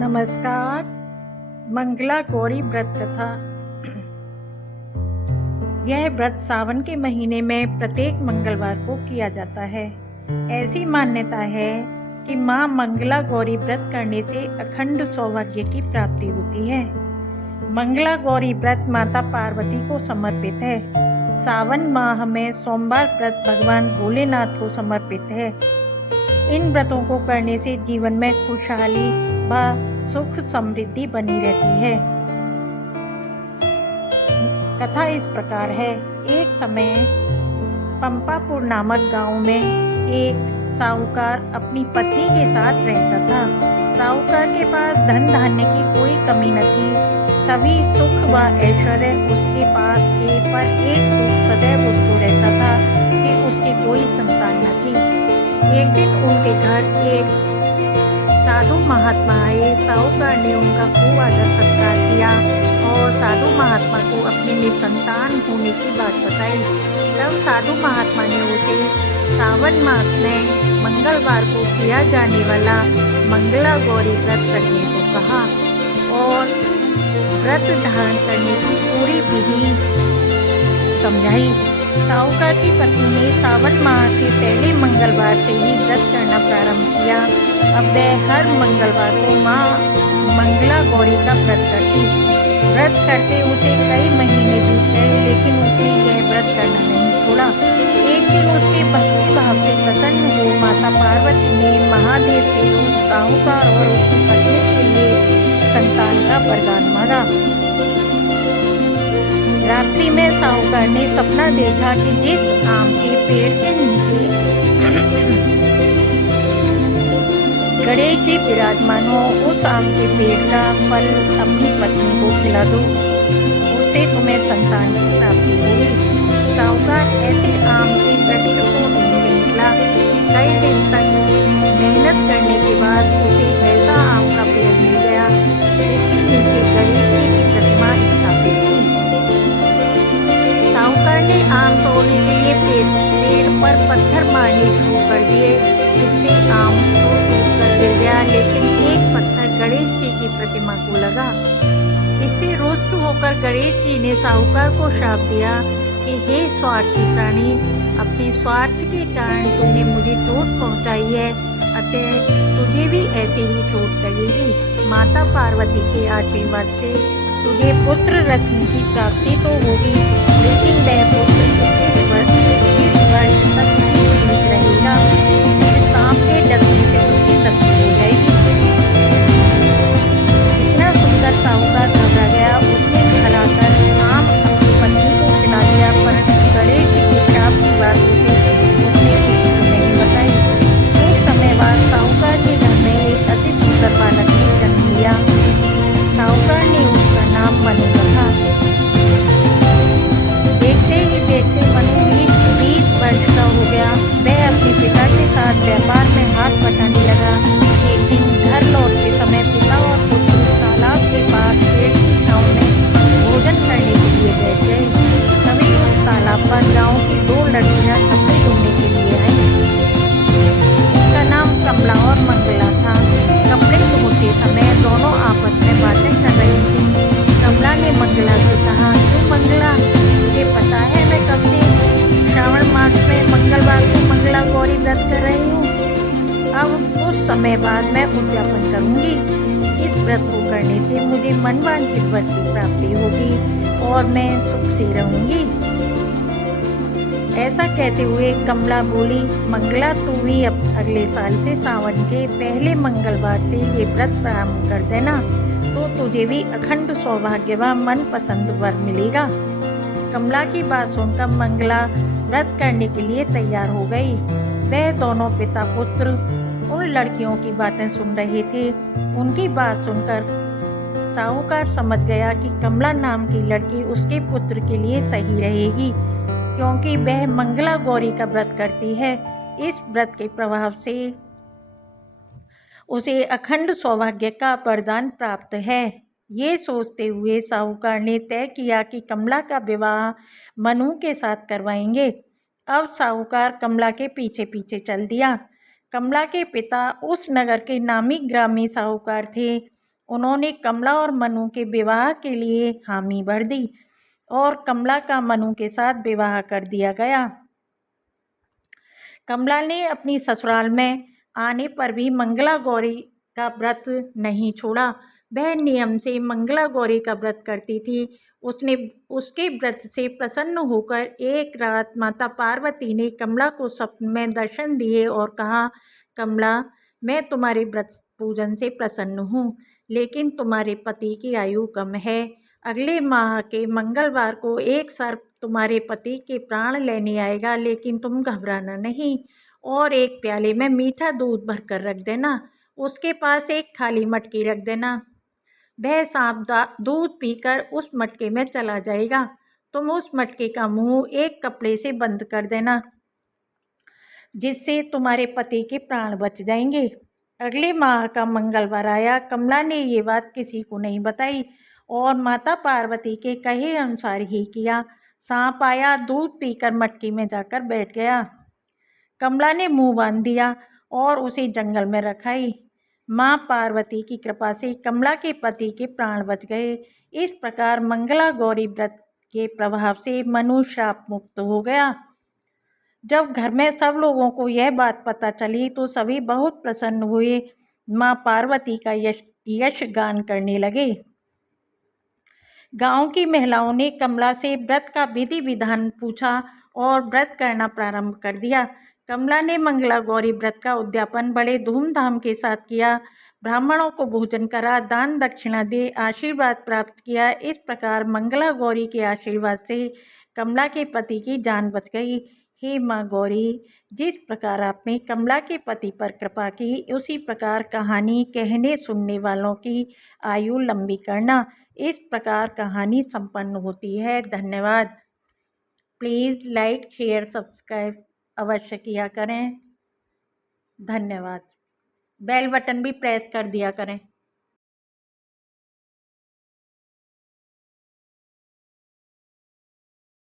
नमस्कार। मंगला गौरी व्रत कथा। यह व्रत सावन के महीने में प्रत्येक मंगलवार को किया जाता है। ऐसी मान्यता है कि मां मंगला गौरी व्रत करने से अखंड सौभाग्य की प्राप्ति होती है। मंगला गौरी व्रत माता पार्वती को समर्पित है। सावन माह में सोमवार व्रत भगवान भोलेनाथ को समर्पित है। इन व्रतों को करने से जीवन में खुशहाली व सुख समृद्धि बनी रहती है। कथा इस प्रकार है। एक समय पंपापुर नामक गांव में एक साहूकार अपनी पत्नी के साथ रहता था। साहूकार के पास धन धान्य की कोई कमी न थी। सभी सुख व ऐश्वर्य उसके पास थे, पर एक दुख सदैव उसको रहता था कि उसकी कोई संतान न थी। एक दिन उनके घर एक साधु महात्मा आए। साहूकार ने उनका खूब आदर सत्कार किया और साधु महात्मा को अपने निसंतान होने की बात बताई। तब साधु महात्मा ने उसे सावन मास में मंगलवार को किया जाने वाला मंगला गौरी व्रत करने को कहा और व्रत धारण करने की पूरी विधि समझाई। साहूकार की पत्नी ने सावन माह के पहले मंगलवार से ही व्रत करना प्रारंभ किया। अब वह हर मंगलवार को मां मंगला गौरी का व्रत करती। व्रत करते उसे कई महीने बीत गए, लेकिन उसने यह व्रत करना नहीं छोड़ा। एक दिन उसके भक्ति भाव से प्रसन्न हो माता पार्वती ने महादेव से उस साहूकार और उसकी पत्नी के लिए संतान का वरदान मांगा। रात्रि में साहूकार ने सपना देखा कि जिस आम के पेड़ के नीचे गणेश जी विराजमान हो, उस आम के पेड़ का फल अपनी पत्नी को खिला दो, उससे तुम्हें संतान की प्राप्ति होगी। साहूकार ऐसे आम के वृक्ष को ढूंढने निकला। कई दिन तक मेहनत करने के बाद उसे ऐसा आम का पेड़ मिल गया जिसके नीचे गणेश जी की प्रतिमा स्थापित थी। साहूकार ने आम तोड़ने के लिए पेड़ पर पत्थर मारने शुरू कर दिए, जिससे आम तो टूटकर गिर गया, लेकिन एक पत्थर गणेश जी की प्रतिमा को लगा। इससे रुष्ट होकर गणेश जी ने साहूकार को श्राप दिया कि हे स्वार्थी प्राणी, अपने स्वार्थ के कारण तुमने मुझे चोट पहुंचाई है, अतः तुझे भी ऐसे ही चोट लगेगी। माता पार्वती के आशीर्वाद से तुझे पुत्र रत्न की प्राप्ति तो होगी, लेकिन वह पुत्र 21 वर्ष तक जीवित रहेगा। फिर सांप के डसने से उसकी मृत्यु हो जाएगी। इतना सुनकर साहूकार घबरा गया। उसने घर आकर आम अपनी पत्नी को खिला दिया, परंतु गणेश जी के श्राप की बात उसने किसी को नहीं बताई। एक समय बाद साहूकार के घर में एक अति सुंदर बालक ने जन्म लिया। साहूकार ने उसका नाम मनु रखा। देखते ही देखते मनु 20 वर्ष का हो गया। वह अपने पिता के साथ व्यापार में हाथ बटाने लगा। एक दिन घर लौटते समय पिता और पुत्र तालाब के पास पेड़ की छांव में भोजन करने के लिए बैठ गए। तभी उस तालाब पर गांव की 2 लड़कियां कपड़े धोने के लिए आई। उनका नाम कमला और मंगला था। कपड़े धोते समय दोनों आपस में बातें कर रही थी। कमला ने मंगला से कहा, क्यों मंगला, मुझे पता है मैं कब से श्रावण मास में मंगलवार को मंगला गौरी व्रत कर रही हूँ। अब कुछ समय बाद मैं उद्यापन करूँगी। इस व्रत को करने से मुझे मनवांछित वर की प्राप्ति होगी और मैं सुख से रहूँगी। ऐसा कहते हुए कमला बोली, मंगला तू भी अब अगले साल से सावन के पहले मंगलवार से ये व्रत प्रारंभ कर देना, तो तुझे भी अखंड सौभाग्य व मनपसंद वर मिलेगा। कमला की बात सुनकर मंगला व्रत करने के लिए तैयार हो गई। वह दोनों पिता पुत्र उन लड़कियों की बातें सुन रहे थे। उनकी बात सुनकर साहूकार समझ गया कि कमला नाम की लड़की उसके पुत्र के लिए सही रहेगी, क्योंकि वह मंगला गौरी का व्रत करती है। इस व्रत के प्रभाव से उसे अखंड सौभाग्य का वरदान प्राप्त है। ये सोचते हुए साहूकार ने तय किया कि कमला का विवाह मनु के साथ करवाएंगे। अब साहूकार कमला के पीछे पीछे चल दिया। कमला के पिता उस नगर के नामी ग्रामी साहूकार थे। उन्होंने कमला और मनु के विवाह के लिए हामी भर दी और कमला का मनु के साथ विवाह कर दिया गया। कमला ने अपनी ससुराल में आने पर भी मंगला गौरी का व्रत नहीं छोड़ा। वह नियम से मंगला गौरी का व्रत करती थी। उसने उसके व्रत से प्रसन्न होकर एक रात माता पार्वती ने कमला को स्वप्न में दर्शन दिए और कहा, कमला, मैं तुम्हारे व्रत पूजन से प्रसन्न हूँ, लेकिन तुम्हारे पति की आयु कम है। अगले माह के मंगलवार को एक सर्प तुम्हारे पति के प्राण लेने आएगा, लेकिन तुम घबराना नहीं और एक प्याले में मीठा दूध भरकर रख देना। उसके पास एक खाली मटकी रख देना। वह सांप दूध पीकर उस मटके में चला जाएगा। तुम उस मटके का मुंह एक कपड़े से बंद कर देना, जिससे तुम्हारे पति के प्राण बच जाएंगे। अगले माह का मंगलवार आया। कमला ने ये बात किसी को नहीं बताई और माता पार्वती के कहे अनुसार ही किया। सांप आया, दूध पीकर मटकी में जाकर बैठ गया। कमला ने मुंह बांध दिया और उसे जंगल में रख आई। माँ पार्वती की कृपा से कमला के पति के प्राण बच गए। इस प्रकार मंगला गौरी व्रत के प्रभाव से मनु शाप मुक्त हो गया। जब घर में सब लोगों को यह बात पता चली तो सभी बहुत प्रसन्न हुए। माँ पार्वती का यश गान करने लगे। गांव की महिलाओं ने कमला से व्रत का विधि विधान पूछा और व्रत करना प्रारंभ कर दिया। कमला ने मंगला गौरी व्रत का उद्यापन बड़े धूमधाम के साथ किया। ब्राह्मणों को भोजन करा, दान दक्षिणा दे आशीर्वाद प्राप्त किया। इस प्रकार मंगला गौरी के आशीर्वाद से कमला के पति की जान बच गई। हे माँ गौरी, जिस प्रकार आपने कमला के पति पर कृपा की, उसी प्रकार कहानी कहने सुनने वालों की आयु लंबी करना। इस प्रकार कहानी संपन्न होती है। धन्यवाद। प्लीज़ लाइक, शेयर, सब्सक्राइब अवश्य किया करें। धन्यवाद। बेल बटन भी प्रेस कर दिया करें।